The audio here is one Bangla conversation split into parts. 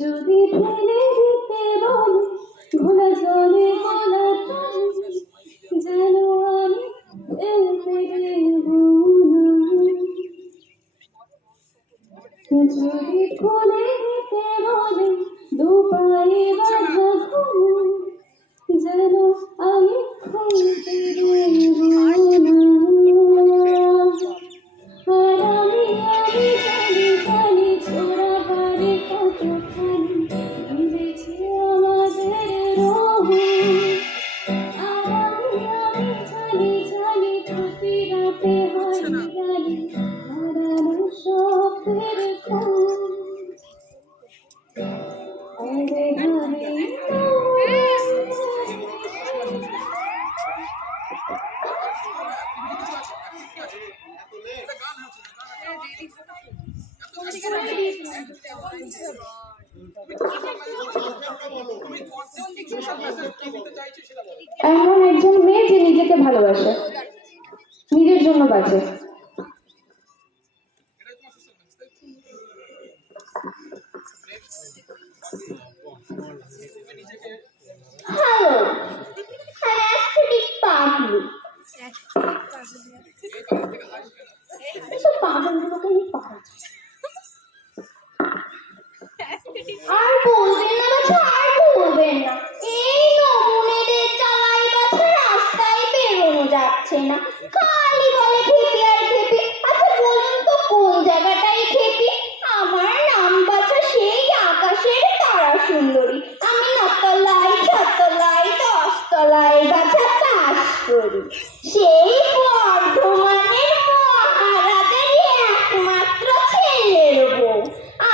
যদি ফেলে দিতে বলে ঘোলা জলে ঘোলা যেন আমি ফেলতে দেব না। যদি খুলে দিতে বলে দুপায়ে বাঁধা ঘুম যেন আমি খুলতে দেব না। আর আমি জানি জানি ছোড়া বাড়ি কতখানি বুঝেছি আমাদের রোহ। আর আমি জানি জানি প্রতি রাতে হয় জানি হারানো স্বপ্নের খোঁজ। আরে হারে এমন একজন মেয়ে যে নিজেকে ভালোবাসে, নিজের জন্য বাঁচে। হ্যালো, পাগলগুলোকে পাগল। আর বলবেন না বাছা, আর বলবেন না। এই নমুনেদের চালাই বাছা রাস্তায় বেরোনো যাচ্ছে না, খালি বলে খেপি আর খেপি। আচ্ছা বলুন তো কোন জায়গাটাই খেপি? আমার নাম বাছা সেই আকাশের তারা সুন্দরী। আমি নতলায় ছতলায় দশতলায় বাছা বাস করি। সেই বর্ধমানের মহারাজের একমাত্র ছেলের বউ।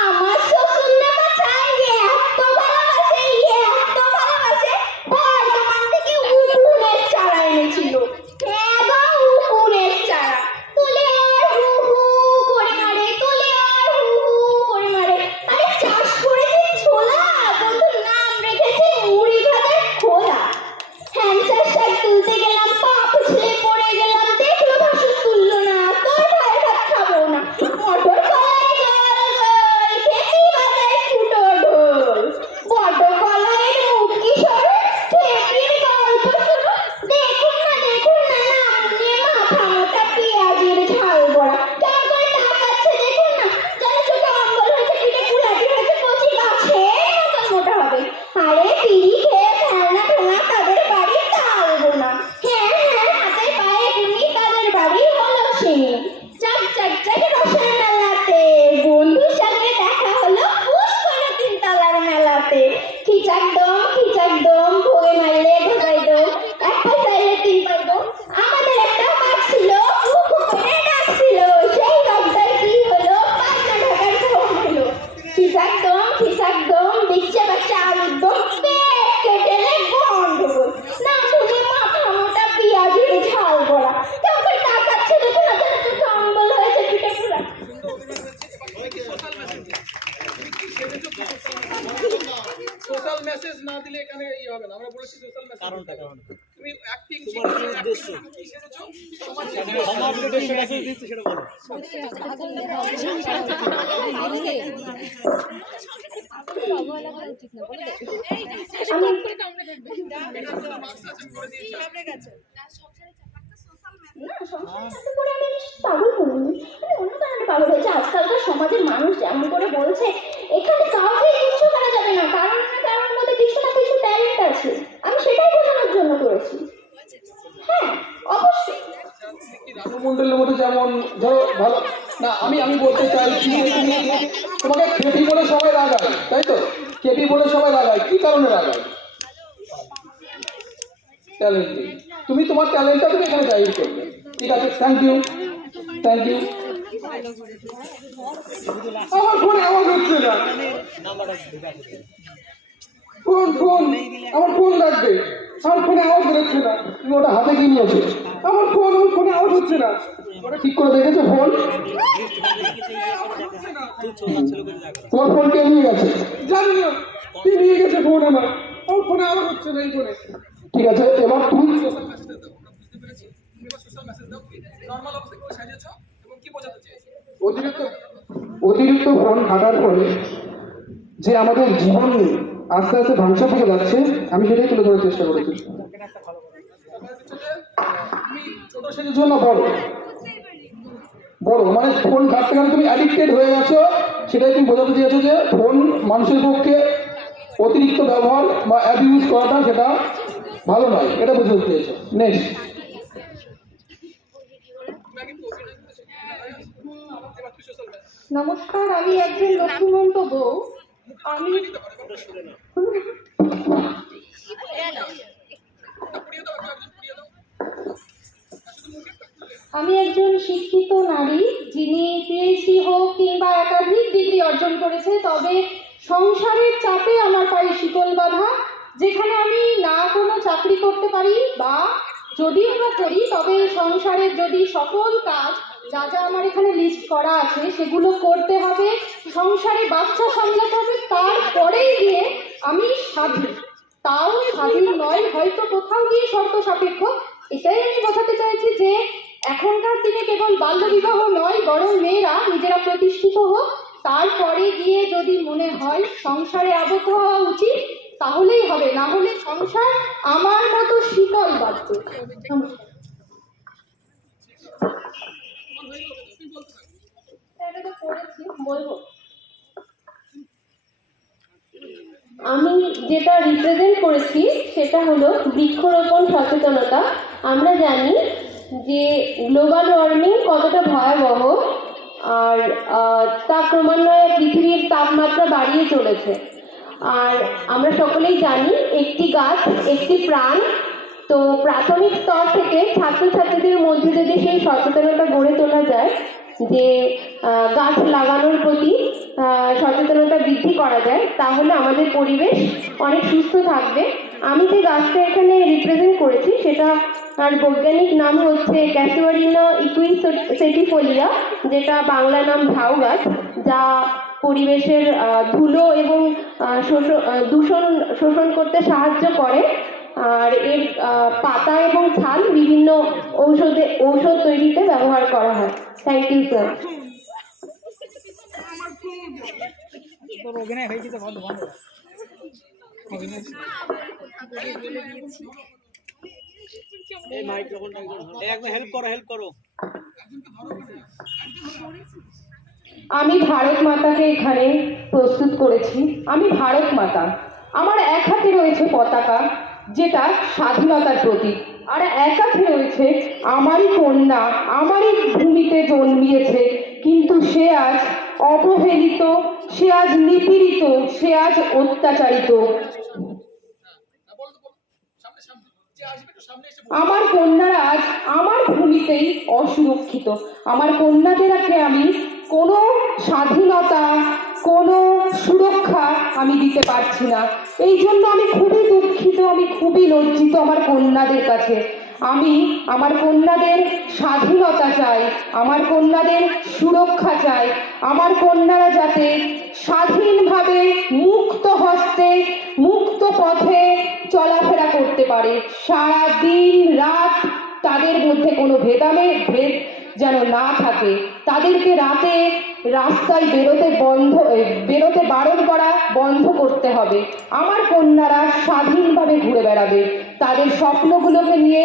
আমার শ্বশুর না বাছা এত ভালোবাসে বর্ধমান থেকে উকুনের চারা এনেছিল। হ্যাঁ গো, উকুনের চারা তুলে আর হু হু করে মারে, তুলে আর হু হু করে মারে। আরে চাষ করেছে ছোলা, বন্ধু নাম রেখেছে মুড়ি ভাতের খোলা। হ্যান্সার শাক তুলতে গেলাম, পা পিছলে পড়ে গেলাম, দেখলো ভাসুর তুললো না, তোর ভাই ভাত খাবো না। মটর কলাই গোল গোল, খেপি বাজায় ফুটো ঢোল। বড় কলাইয়ের মুখ কি সরু, খেপির গল্প শুরু। দেখুন না নাম নিয়ে মাথা মোটা পেঁয়াজের ঝাল বড়া। কেমন করে তাকাচ্ছে দেখুন না, যেন চোখে অম্বল হয়েছে, পিঠে কুলাটি হয়েছে, কচি গাছের মতন মোটা হবে। আরে বিড়ি খেয়ে ফেলনা ফেলনা তাদের বাড়ি তালবো না। হ্যাঁ হাতে পায়ে গুনি তাদের বাড়ি হলো সেই চাক চাক চাক রসের মেলাতে। বন্ধুর সঙ্গে দেখা হলো পুষ্কর তিনতলার মেলাতে। খিচাক দম ভোগে মারলে ঢোকাই দম, এক পাইলে তিন পাই দম। আমাদের একটা বাঘ ছিল, কুকু করে ডাকছিল, সেই বাঘটার কি হলো, পাখনা ঢাকার ঘুম হলো। খিচাক দম দিচ্ছে বাচ্চা আলুর দম, পেট কেটেলে গন্ডগোল। না শুনে মাথা মোটা পেঁয়াজের ঝাল বড়া। কেমন করে তাকাচ্ছে দেখুন না, যেন চোখে অম্বল হয়েছে, পিঠে পুরা। সোশ্যাল মেসেজ না দিলে এখানে ই হবে না। আমরা বলেছি সোশ্যাল মেসেজ কারণটা তুমি অ্যাক্টিং কি সেজেছো আমার উদ্দেশ্য মেসেজ দিচ্ছি সেটা বলো। অবহেলা করা উচিত না, বলে এই আমি করে কামড়ে দেখবে এটা তো মার্কস আছে করে দিয়েছি আপনার কাছে না সংসারে চাপাটা সোশ্যাল মেসেজ না সংসারে করে আমি পাগল হইনি, আমি অন্য কারণে পাগল হয়েছে। আজকালকার সমাজের মানুষ যেমন করে বলছে এখানে কাউকে কিচ্ছু করা যাবে না, কারণ না কারোর মধ্যে কিছু না কিছু ট্যালেন্ট আছে, আমি সেটাই বোঝানোর জন্য করেছি। হ্যাঁ অবশ্যই রানু মন্ডলের মতো যেমন ধরো ভালো না, আমি বলতে চাইছি তোমাকে খেপি বলে সবাই রাগায়, তাই তো? খেপি বলে সবাই রাগায়, কি কারণে রাগায়? ট্যালেন্ট। তুমি তোমার ট্যালেন্টটা তুমি এখানে জাহির করবে। ঠিক আছে, থ্যাংক ইউ। আমার ফোনে আওয়াজ হচ্ছে না, আমার ফোন লাগবে। আমার ফোনে আওয়াজ বেরোচ্ছে না। তুমি ওটা হাতে কি নিয়েছো? আমার ফোনে আওয়াজ হচ্ছে না। ওটা ঠিক করে দেখেছো ফোন? তোমার ফোন কে নিয়ে গেছে? জানি না, কে নিয়ে গেছে ফোন আমার ফোনে আওয়াজ হচ্ছে না এই ফোনে। ঠিক আছে, এবার তুমি অতিরিক্ত ফোন ঘাটার ফলে যে আমাদের জীবন আস্তে আস্তে ধ্বংসের দিকে যাচ্ছে, আমি সেটাই তুলে ধরার চেষ্টা করেছি। ছোট সেজের জন্য বড় বড় মানে ফোন ঘাটতে ঘাটতে তুমি অ্যাডিক্টেড হয়ে গেছো, সেটাই তুমি বোঝাতে চেয়েছো যে ফোন মানুষের পক্ষে অতিরিক্ত ব্যবহার বা অ্যাবিউজ করাটা সেটা ভালো নয়, এটা বোঝাতে চেয়েছো। নেক্সট। নমস্কার, আমি একজন লক্ষ্মীমন্ত বউ। আমি একজন শিক্ষিত নারী, যিনি পিএইচডি হোক কিংবা একাধিক ডিগ্রি অর্জন করেছে, তবে সংসারের চাপে আমার পায়ে শিকল বাঁধা, যেখানে আমি না কোনো চাকরি করতে পারি বা যদিও বা করি, তবে সংসারের যদি সকল কাজ যা যা আমার এখানে লিস্ট করা আছে সেগুলো করতে হবে, সংসারে বাচ্চা সামলাতে হবে, তারপরেই গিয়ে আমি স্বাধীন। তাও স্বাধীন নয়, হয়তো কোথাও গিয়ে শর্ত সাপেক্ষ। এটাই আমি বোঝাতে চাইছি যে এখনকার দিনে কেবল বাল্যবিবাহ নয়, বরং মেয়েরা নিজেরা প্রতিষ্ঠিত হোক, তারপরে গিয়ে যদি মনে হয় সংসারে আবদ্ধ হওয়া উচিত তাহলেই হবে, না হলে সংসার আমার মতো শিকল বাঁধত। বলবো আমি যেটা রিপ্রেজেন্ট করেছি সেটা হলো বৃক্ষরোপণ সচেতনতা। আমরা জানি যে গ্লোবাল ওয়ার্মিং কতটা ভয়াবহ, আর তা ক্রমান্বয়ে পৃথিবীর তাপমাত্রা বাড়িয়ে চলেছে। আর আমরা সকলেই জানি একটি গাছ একটি প্রাণ। তো প্রাথমিক স্তর থেকে ছাত্রছাত্রীদের মধ্যে যদি সেই সচেতনতা গড়ে তোলা যায়, যে গাছ লাগানোর প্রতি সচেতনতা বৃদ্ধি করা যায়, তাহলে আমাদের পরিবেশ অনেক সুস্থ থাকবে। আমি যে গাছটা এখানে রিপ্রেজেন্ট করেছি সেটা আর বৈজ্ঞানিক নাম হচ্ছে ক্যাসিওয়ারিনা ইকুইসেটিফোলিয়া, যেটা বাংলা নাম ঝাউ গাছ, যা পরিবেশের ধুলো এবং দূষণ শোষণ করতে সাহায্য করে। আর এর পাতা এবং ছাল বিভিন্ন ঔষধ তৈরিতে ব্যবহার করা হয়। Thank you sir. আমি ভারত মাতাকে এখানে প্রস্তুত করেছি। আমি ভারত মাতা, আমার এক হাতে রয়েছে পতাকা, যেটা স্বাধীনতার প্রতীক, আর এক হাতে রয়েছে আমারই কন্যা, আমারই ভূমিতে জন্মিয়েছে, কিন্তু সে আজ অবহেলিত, সে আজ নিপীড়িত, সে আজ অত্যাচারিত। আমার কন্যারা আজ আমার ভূমিতেই অসুরক্ষিত। আমার কন্যাদেরকে আমি কোনো স্বাধীনতা, কোনো সুরক্ষা আমি দিতে পারছি না। এই জন্য আমি খুবই দুঃখিত, আমি খুবই লজ্জিত আমার কন্যাদের কাছে। আমি আমার কন্যাদের স্বাধীনতা চাই, আমার কন্যাদের সুরক্ষা চাই, আমার কন্যারা যাতে স্বাধীনভাবে মুক্ত হস্তে মুক্ত পথে চলাফেরা করতে পারে, সারা দিন রাত তাদের মধ্যে কোনো ভেদ যেন না থাকে। তাদেরকে রাতে রাস্তায় বেরোতে বারণ করা বন্ধ করতে হবে। আমার কন্যারা স্বাধীনভাবে ঘুরে বেড়াবে, তাদের স্বপ্নগুলোকে নিয়ে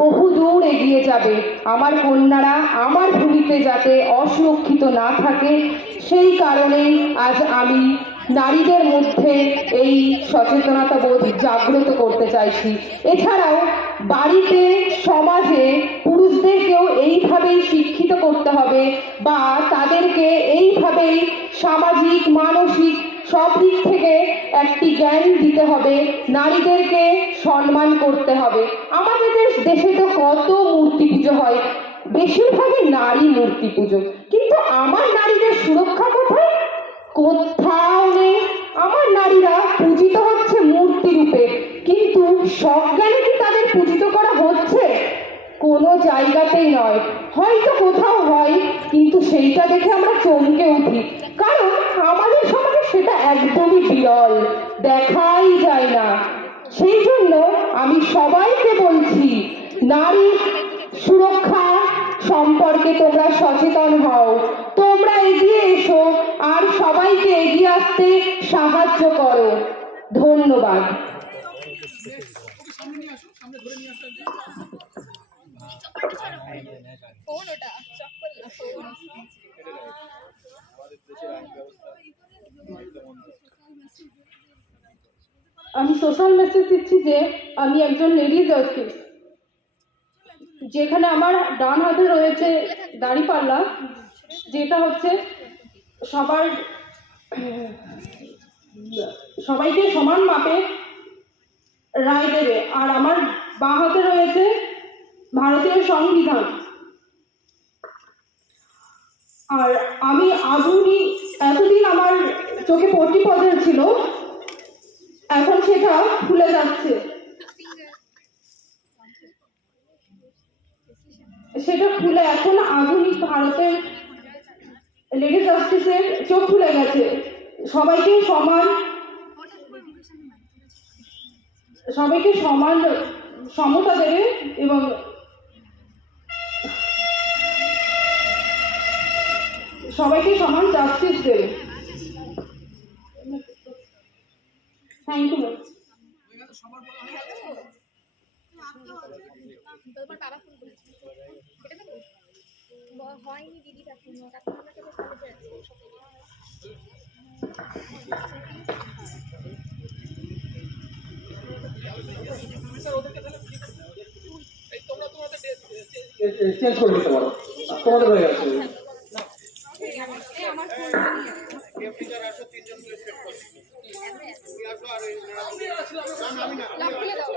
বহু দূর এগিয়ে যাবে। আমার কন্যারা আমার ভূমিতে যাতে অসুরক্ষিত না থাকে, সেই কারণেই আজ আমি নারীদের মধ্যে এই সচেতনতা বোধ জাগ্রত করতে চাইছি। এছাড়াও বাড়িতে, সমাজে পুরুষদেরকেও এইভাবেই শিক্ষিত করতে হবে, বা তাদেরকে এইভাবেই সামাজিক, মানসিক সব দিক থেকে একটি জ্ঞান দিতে হবে। নারীদেরকে সম্মান করতে হবে। আমাদের দেশে তো কত মূর্তি পুজো হয়, বেশিরভাগই নারী মূর্তি পুজো, কিন্তু আমার নারীদের সুরক্ষা কোথায়? কোথাও নেই। আমার নারীরা পূজিত হচ্ছে মূর্তি রূপে, কিন্তু সজ্ঞানে কি তাদের পূজিত করা হচ্ছে? কোনো জায়গাতেই নয়, হয়তো কোথাও হয়, কিন্তু সেইটা দেখে আমরা চমকে উঠি, কারণ আমাদের সমাজে সেটা একদমই বিরল, দেখাই যায় না। সেই জন্য আমি সবাইকে বলছি, নারী সুরক্ষা সম্পর্কে তোমরা সচেতন হও, তোমরা এগিয়ে এসো আর সবাইকে এগিয়ে আসতে সাহায্য করো। ধন্যবাদ। আমি সোশ্যাল মেসেজ দিচ্ছি যে আমি একজন লেডি জাস্টিস, যেখানে আমার ডান হাতে রয়েছে দাঁড়িপাল্লা, যেটা হচ্ছে সবাইকে সমান মাপে রায় দেবে, আর আমার বাঁ হাতে রয়েছে ভারতীয় সংবিধান। আর আমি এতদিন আমার চোখে পট্টি পদের ছিল, এখন সেটা খুলে যাচ্ছে, সেটা খুলে এখন আধুনিক ভারতের লেডি জাস্টিসের চোখ খুলে গেছে। সবাইকে সমান সমতা দেবে এবং সবাইকে সমান জাস্টিস দেবে। Thank you. তোমার বাবা ফোন করেছে, এটা দেবো? হয়নি দিদি, এখনো এখন আমরা কেবল কলেজে আছি। চেঞ্জ করে দিতে পারো, তোমাদের হয়ে গেছে। লাভ খুলে দাও।